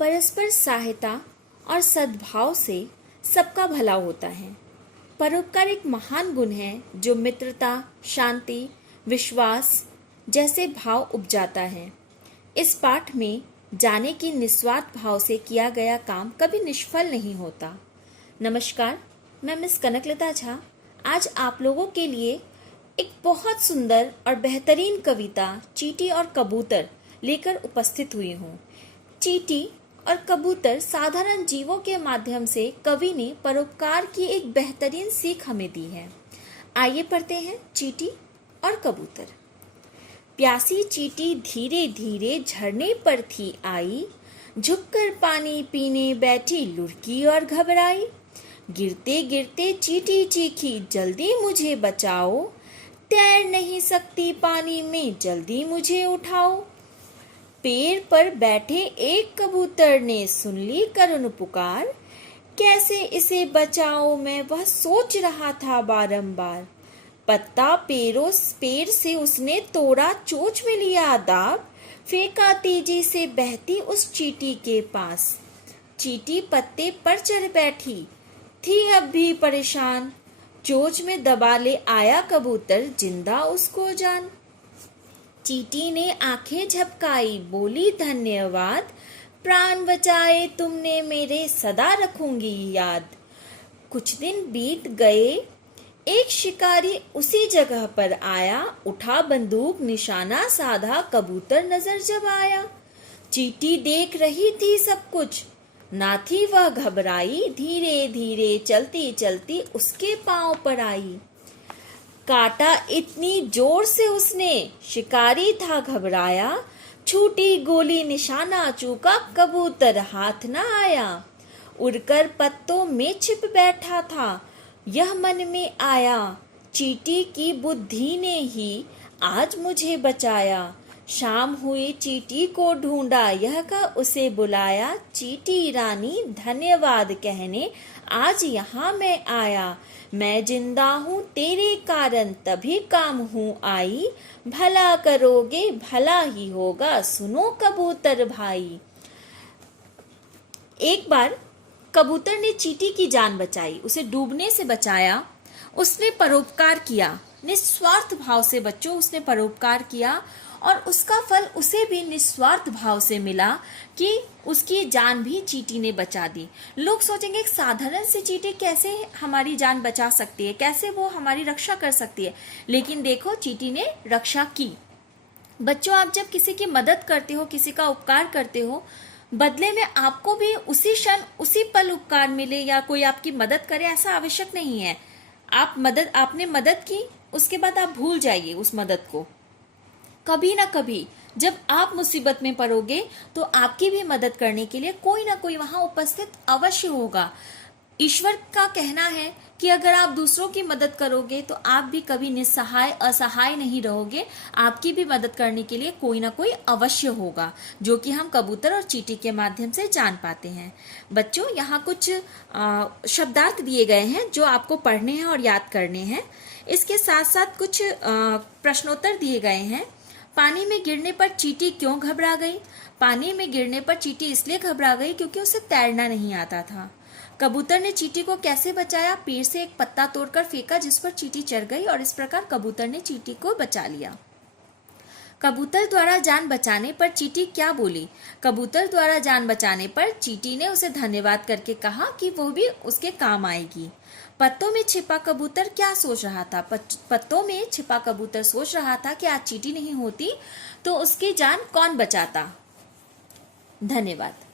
परस्पर सहायता और सद्भाव से सबका भला होता है। परोपकार एक महान गुण है जो मित्रता, शांति, विश्वास जैसे भाव उपजाता है। इस पाठ में जाने की निस्वार्थ भाव से किया गया काम कभी निष्फल नहीं होता। नमस्कार, मैं मिस कनकलता झा आज आप लोगों के लिए एक बहुत सुंदर और बेहतरीन कविता चींटी और कबूतर लेकर उपस्थित हुई हूँ। चींटी और कबूतर साधारण जीवों के माध्यम से कवि ने परोपकार की एक बेहतरीन सीख हमें दी है। आइए पढ़ते हैं चींटी और कबूतर। प्यासी चींटी धीरे धीरे झरने पर थी आई, झुककर पानी पीने बैठी लुढ़की और घबराई। गिरते गिरते चींटी चीखी, जल्दी मुझे बचाओ, तैर नहीं सकती पानी में, जल्दी मुझे उठाओ। पेड़ पर बैठे एक कबूतर ने सुन ली करुण पुकार, कैसे इसे बचाओ मैं वह सोच रहा था बारंबार। पत्ता पेड़ से उसने तोड़ा, चोंच में लिया दाब, फेंका तेजी से बहती उस चींटी के पास। चींटी पत्ते पर चढ़ बैठी थी अब भी परेशान, चोंच में दबा ले आया कबूतर, जिंदा उसको जान। चींटी ने आंखें झपकाई, बोली धन्यवाद, प्राण बचाए तुमने मेरे, सदा रखूंगी याद। कुछ दिन बीत गए, एक शिकारी उसी जगह पर आया, उठा बंदूक निशाना साधा, कबूतर नजर जब आया। चींटी देख रही थी सब कुछ, ना थी वह घबराई, धीरे धीरे चलती चलती उसके पांव पर आई। काटा इतनी जोर से उसने, शिकारी था घबराया, छूटी गोली निशाना चूका, कबूतर हाथ न आया। उड़कर पत्तों में छिप बैठा था, यह मन में आया, चींटी की बुद्धि ने ही आज मुझे बचाया। शाम हुई चींटी को ढूंढा, यह कह उसे बुलाया, चींटी रानी धन्यवाद कहने आज यहाँ मैं आया। मैं जिंदा हूँ तेरे कारण तभी काम हूँ आई, भला करोगे भला ही होगा सुनो कबूतर भाई। एक बार कबूतर ने चींटी की जान बचाई, उसे डूबने से बचाया। उसने परोपकार किया, निस्वार्थ भाव से बच्चों उसने परोपकार किया और उसका फल उसे भी निस्वार्थ भाव से मिला कि उसकी जान भी चींटी ने बचा दी। लोग सोचेंगे एक साधारण सी चींटी कैसे हमारी जान बचा सकती है, कैसे वो हमारी रक्षा कर सकती है, लेकिन देखो चींटी ने रक्षा की। बच्चों आप जब किसी की मदद करते हो, किसी का उपकार करते हो, बदले में आपको भी उसी क्षण उसी पल उपकार मिले या कोई आपकी मदद करे ऐसा आवश्यक नहीं है। आपने मदद की, उसके बाद आप भूल जाइए उस मदद को। कभी ना कभी जब आप मुसीबत में पड़ोगे तो आपकी भी मदद करने के लिए कोई ना कोई वहां उपस्थित अवश्य होगा। ईश्वर का कहना है कि अगर आप दूसरों की मदद करोगे तो आप भी कभी निस्सहाय असहाय नहीं रहोगे, आपकी भी मदद करने के लिए कोई ना कोई अवश्य होगा, जो कि हम कबूतर और चींटी के माध्यम से जान पाते हैं। बच्चों यहाँ कुछ शब्दार्थ दिए गए हैं जो आपको पढ़ने हैं और याद करने हैं। इसके साथ साथ कुछ प्रश्नोत्तर दिए गए हैं। पानी में गिरने पर चींटी क्यों घबरा गई? पानी में गिरने पर चींटी इसलिए घबरा गई क्योंकि उसे तैरना नहीं आता था। कबूतर ने चींटी को कैसे बचाया? पेड़ से एक पत्ता तोड़कर फेंका जिस पर चींटी चढ़ गई और इस प्रकार कबूतर ने चींटी को बचा लिया। कबूतर द्वारा जान बचाने पर चींटी क्या बोली? कबूतर द्वारा जान बचाने पर चींटी ने उसे धन्यवाद करके कहा कि वो भी उसके काम आएगी। पत्तों में छिपा कबूतर क्या सोच रहा था? पत्तों में छिपा कबूतर सोच रहा था कि आज चींटी नहीं होती तो उसकी जान कौन बचाता। धन्यवाद।